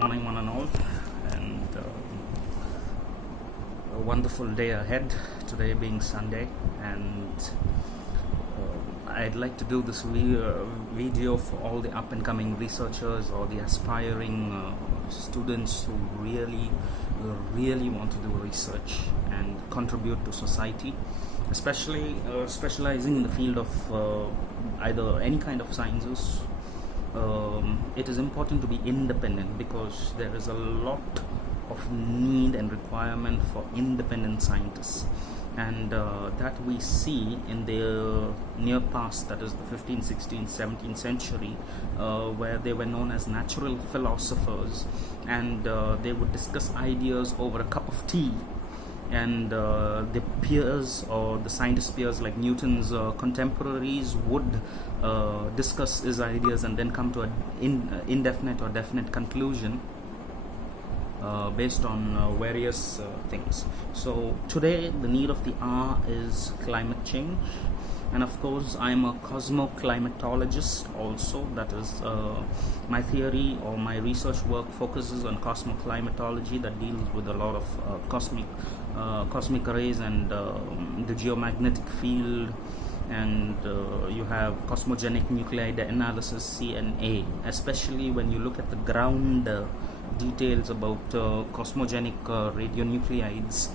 morning, one and all, and a wonderful day ahead. Today being Sunday, and I'd like to do this video for all the up-and-coming researchers or the aspiring students who really want to do research and contribute to society, especially specializing in the field of either any kind of sciences. It is important to be independent because there is a lot of need and requirement for independent scientists, and that we see in the near past, that is the 15th, 16th, 17th century, where they were known as natural philosophers, and they would discuss ideas over a cup of tea, and the peers or the scientist peers like Newton's contemporaries would discuss his ideas and then come to an indefinite or definite conclusion based on various things. So today the need of the hour is climate change, and of course I am a cosmoclimatologist also. That is my theory or my research work focuses on cosmoclimatology, that deals with a lot of cosmic rays and the geomagnetic field, and you have cosmogenic nuclide analysis, CNA, especially when you look at the ground details about cosmogenic radionuclides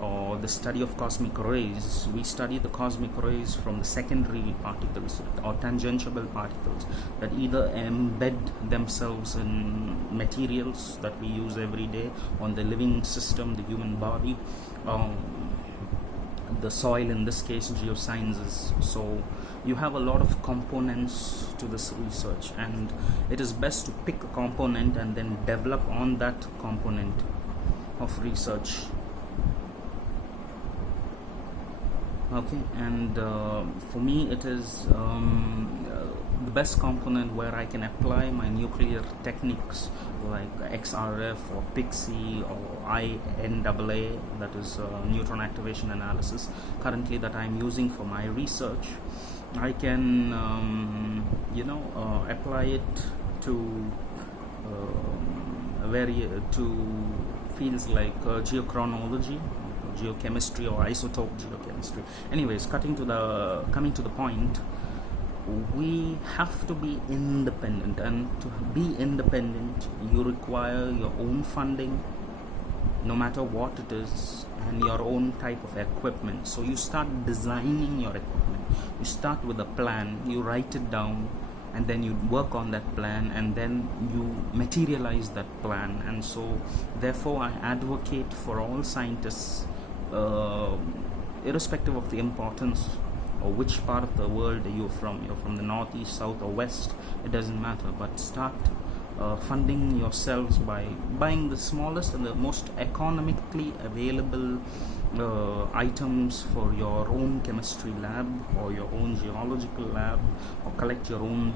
or the study of cosmic rays. We study the cosmic rays from the secondary particles or tangential particles that either embed themselves in materials that we use every day on the living system, the human body, the soil, in this case geosciences. So you have a lot of components to this research, and it is best to pick a component and then develop on that component of research. Okay, and for me it is the best component where I can apply my nuclear techniques like XRF or PIXI or INAA, that is neutron activation analysis, currently that I am using for my research. I can apply it to to fields like geochronology, geochemistry, or isotope geochemistry. Anyways, coming to the point, we have to be independent, and to be independent you require your own funding, no matter what it is, and your own type of equipment. So you start designing your equipment. You start with a plan, you write it down, and then you work on that plan, and then you materialize that plan. And so therefore I advocate for all scientists, irrespective of the importance or which part of the world you're from the north, east, south, or west, it doesn't matter, but start funding yourselves by buying the smallest and the most economically available items for your own chemistry lab or your own geological lab, or collect your own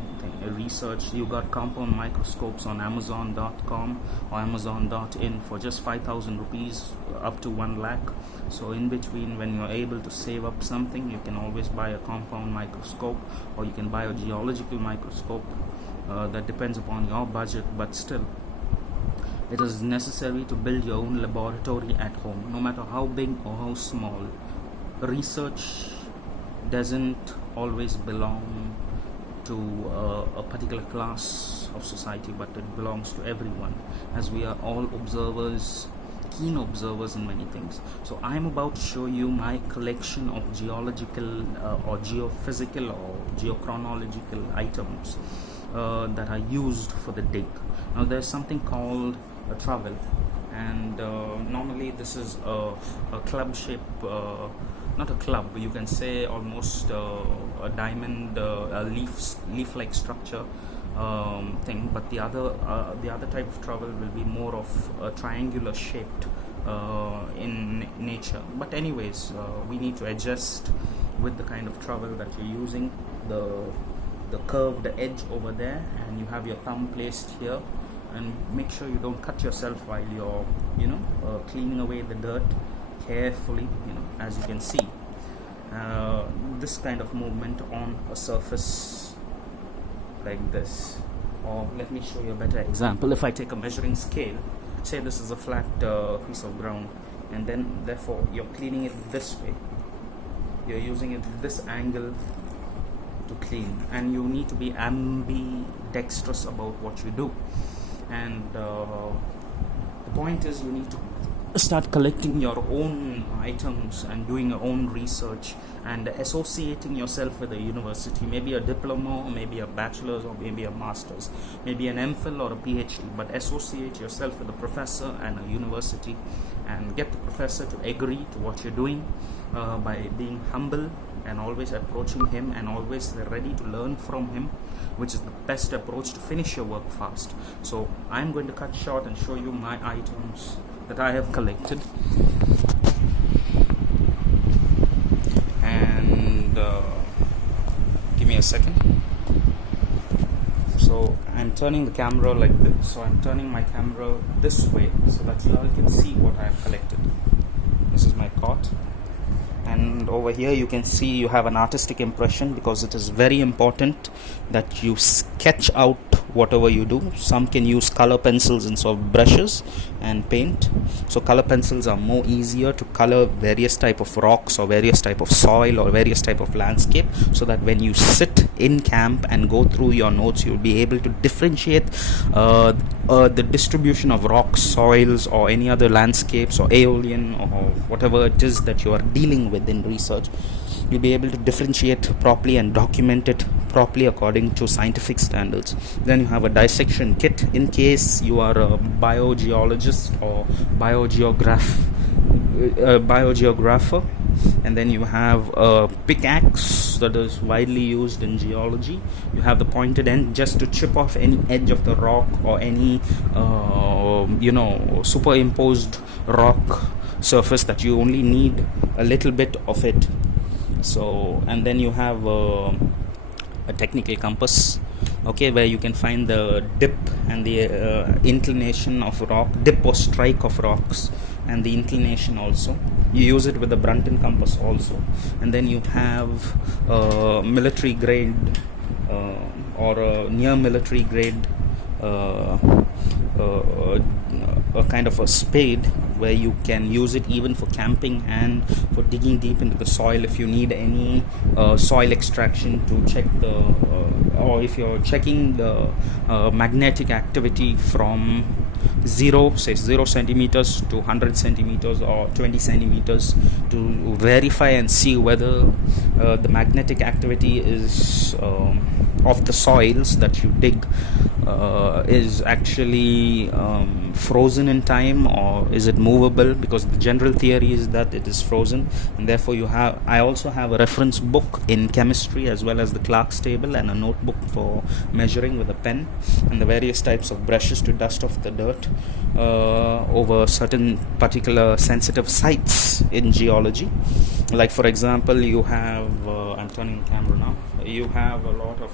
research. You got compound microscopes on Amazon.com or Amazon.in for just 5,000 rupees up to 1 lakh. So in between, when you're able to save up something, you can always buy a compound microscope, or you can buy a geological microscope. That depends upon your budget, but still it is necessary to build your own laboratory at home, no matter how big or how small. Research doesn't always belong to a particular class of society, but it belongs to everyone, as we are all observers, keen observers in many things. So I'm about to show you my collection of geological or geophysical or geochronological items that are used for the dig. Now there's something called a trowel, and normally this is a club shape, not a club, you can say almost a diamond, a leaf-like structure thing, but the other type of trowel will be more of a triangular shaped in nature. But anyways, we need to adjust with the kind of trowel that you're using, the curved edge over there, and you have your thumb placed here, and make sure you don't cut yourself while you're cleaning away the dirt carefully. As you can see, this kind of movement on a surface like this Or let me show you a better example. If I take a measuring scale, say this is a flat piece of ground, and then therefore you're cleaning it this way, you're using it this angle to clean, and you need to be ambidextrous about what you do. And the point is, you need to start collecting your own items and doing your own research and associating yourself with a university, maybe a diploma, or maybe a bachelor's, or maybe a master's, maybe an MPhil or a PhD, but associate yourself with a professor and a university, and get the professor to agree to what you're doing by being humble and always approaching him and always ready to learn from him, which is the best approach to finish your work fast. So I'm going to cut short and show you my items that I have collected. And give me a second. So I'm turning the camera like this. So I'm turning my camera this way so that you all can see what I have collected. This is my cot. And over here you can see you have an artistic impression, because it is very important that you sketch out whatever you do. Some can use color pencils instead of brushes and paint. So color pencils are more easier to color various type of rocks or various type of soil or various type of landscape, so that when you sit in camp and go through your notes, you'll be able to differentiate the distribution of rocks, soils, or any other landscapes or aeolian or whatever it is that you are dealing with in research. You'll be able to differentiate properly and document it properly according to scientific standards. Then you have a dissection kit in case you are a biogeologist or biogeographer. And then you have a pickaxe that is widely used in geology. You have the pointed end just to chip off any edge of the rock or any superimposed rock surface that you only need a little bit of it. So, and then you have a technical compass, okay, where you can find the dip and the inclination of rock, dip or strike of rocks, and the inclination also. You use it with the Brunton compass also. And then you have military grade or near military grade a kind of a spade, where you can use it even for camping and for digging deep into the soil if you need any soil extraction to check the or if you're checking the magnetic activity from 0 centimeters to 100 centimeters or 20 centimeters, to verify and see whether the magnetic activity is of the soils that you dig is actually frozen in time, or is it movable, because the general theory is that it is frozen. And therefore I also have a reference book in chemistry as well as the Clark's table, and a notebook for measuring with a pen, and the various types of brushes to dust off the dirt over certain particular sensitive sites in geology. Like for example, you have I'm turning the camera now, you have a lot of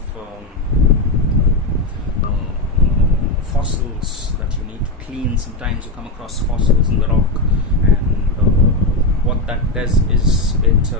fossils that you need to clean. Sometimes you come across fossils in the rock, and what that does is it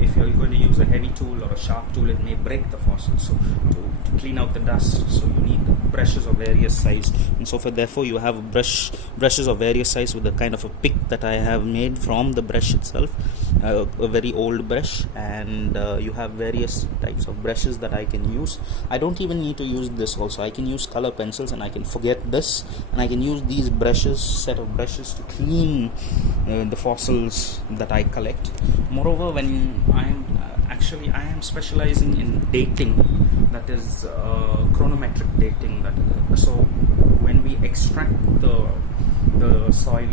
if you're going to use a heavy tool or a sharp tool, it may break the fossil. So to clean out the dust, so you need brushes of various size and so forth. Therefore you have brushes of various size with a kind of a pick that I have made from the brush itself, a very old brush. And you have various types of brushes that I can use. I don't even need to use this also. I can use color pencils, and I can forget this, and I can use these set of brushes to clean the fossils that I collect. Moreover, when I am specializing in dating, that is chronometric dating. So when we extract the soil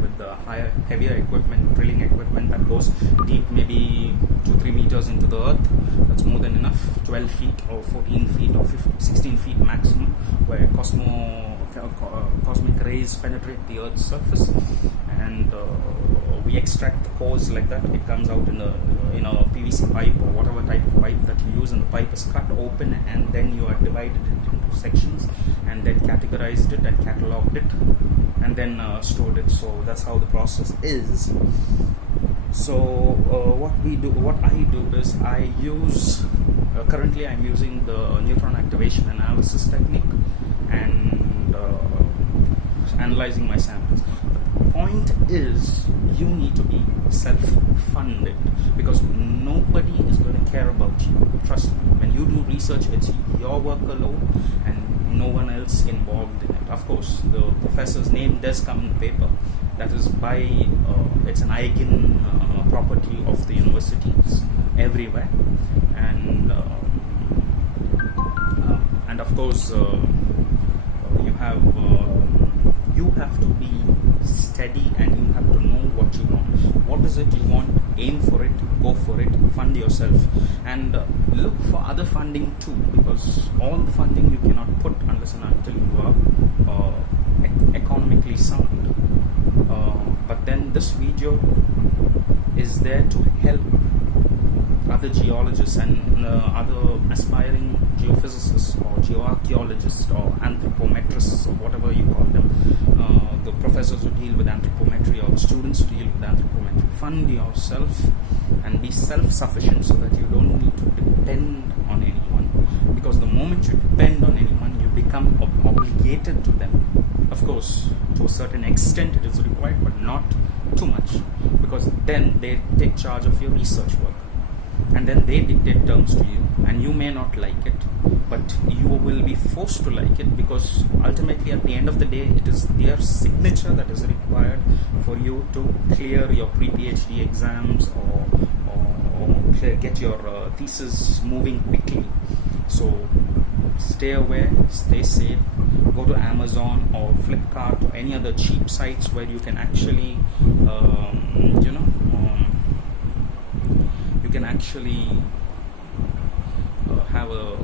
with the heavier equipment, drilling equipment that goes deep, maybe 2-3 meters into the earth, that's more than enough. 12 feet or 14 feet or 16 feet maximum, where cosmic rays penetrate the earth's surface, and we extract the cores like that. It comes out in a PVC pipe or whatever type of pipe that you use, and the pipe is cut open, and then you are divided it into sections, and then categorized it and catalogued it, and then stored it. So that's how the process is. So what I do is I use currently I'm using the neutron activation analysis technique and analyzing my samples. The point is you need to be self-funded because nobody is going to care about you. Trust me, when you do research, it's your work alone and no one else involved in it. Of course, the professor's name does come in the paper. That is by it's an eigen property of the universities everywhere, and of course you have to be steady and you have to know what you want. What is it you want? Aim for it, go for it, fund yourself, and look for other funding too, because all the funding you cannot put unless and until you are economically sound. But then this video is there to help other geologists and other aspiring geophysicists or geoarchaeologists or anthropometrists or whatever you call them, the professors who deal with anthropometry or the students who deal with anthropometry. Fund yourself and be self-sufficient so that you don't need to depend on anyone, because the moment you depend on anyone you become obligated to them. Of course, to a certain extent it is required, but not too much, because then they take charge of your research work and then they dictate terms to you, and you may not like it, but you will be forced to like it, because ultimately at the end of the day it is their signature that is required for you to clear your pre-PhD exams or get your thesis moving quickly. So stay aware, stay safe, go to Amazon or Flipkart or any other cheap sites where you can actually have a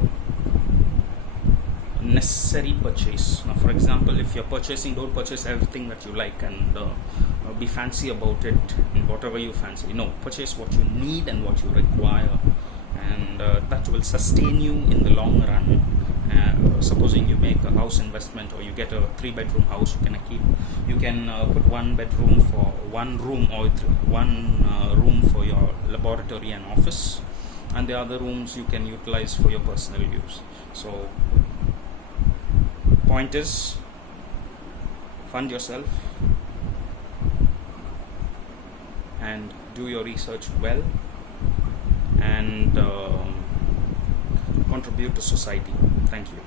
necessary purchase. Now, for example, if you're purchasing, don't purchase everything that you like and be fancy about it and whatever you fancy. No, purchase what you need and what you require, and that will sustain you in the long run. Supposing you make a house investment or you get a 3-bedroom house, you can put 1 bedroom for 1 room or 1 room for your laboratory and office, and the other rooms you can utilize for your personal use. So point is, fund yourself and do your research well and contribute to society. Thank you.